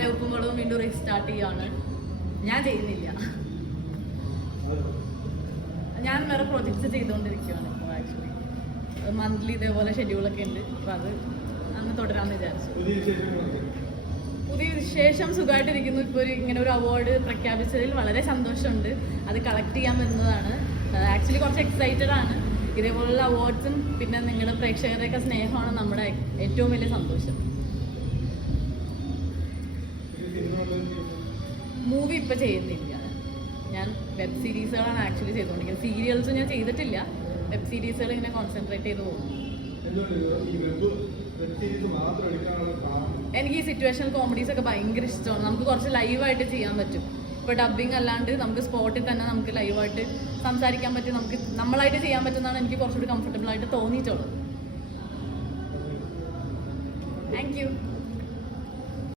അതെ ഉപ്പുമുളകും വീണ്ടും റീസ്റ്റാർട്ട് ചെയ്യാണ്. ഞാൻ ചെയ്യുന്നില്ല. ഞാൻ വേറെ പ്രൊജക്ട്സ് ചെയ്തുകൊണ്ടിരിക്കുകയാണ് ഇപ്പോൾ ആക്ച്വലി മന്ത്ലി ഇതേപോലെ ഷെഡ്യൂളൊക്കെ ഉണ്ട്. അപ്പോൾ അത് അന്ന് തുടരാമെന്ന് വിചാരിച്ചു. പുതിയ ശേഷം പുതിയ വിശേഷം സുഖമായിട്ടിരിക്കുന്നു. ഇപ്പോൾ ഒരു ഇങ്ങനെ ഒരു അവാർഡ് പ്രഖ്യാപിച്ചതിൽ വളരെ സന്തോഷമുണ്ട്. അത് കളക്ട് ചെയ്യാൻ വരുന്നതാണ് ആക്ച്വലി കുറച്ച് എക്സൈറ്റഡ് ആണ്. ഇതേപോലുള്ള അവാർഡ്സും പിന്നെ നിങ്ങളുടെ പ്രേക്ഷകരുടെയൊക്കെ സ്നേഹമാണ് നമ്മുടെ ഏറ്റവും വലിയ സന്തോഷം. മൂവി ഇപ്പം ചെയ്യുന്നില്ല. ഞാൻ വെബ് സീരീസുകളാണ് ആക്ച്വലി ചെയ്തുകൊണ്ടിരിക്കുന്നത്. സീരിയൽസ് ഞാൻ ചെയ്തിട്ടില്ല. വെബ് സീരീസുകൾ ഇങ്ങനെ കോൺസെൻട്രേറ്റ് ചെയ്ത് പോകുന്നു. എനിക്ക് ഈ സിറ്റുവേഷണൽ കോമഡീസ് ഒക്കെ ഭയങ്കര ഇഷ്ടമാണ്. നമുക്ക് കുറച്ച് ലൈവായിട്ട് ചെയ്യാൻ പറ്റും. ഇപ്പോൾ ഡബ്ബിംഗ് അല്ലാണ്ട് നമുക്ക് സ്പോട്ടിൽ തന്നെ നമുക്ക് ലൈവായിട്ട് സംസാരിക്കാൻ പറ്റും. നമുക്ക് നമ്മളായിട്ട് ചെയ്യാൻ പറ്റുന്നതാണ് എനിക്ക് കുറച്ചുകൂടി കംഫർട്ടബിൾ ആയിട്ട് തോന്നിയിട്ടുള്ളത്. Thank you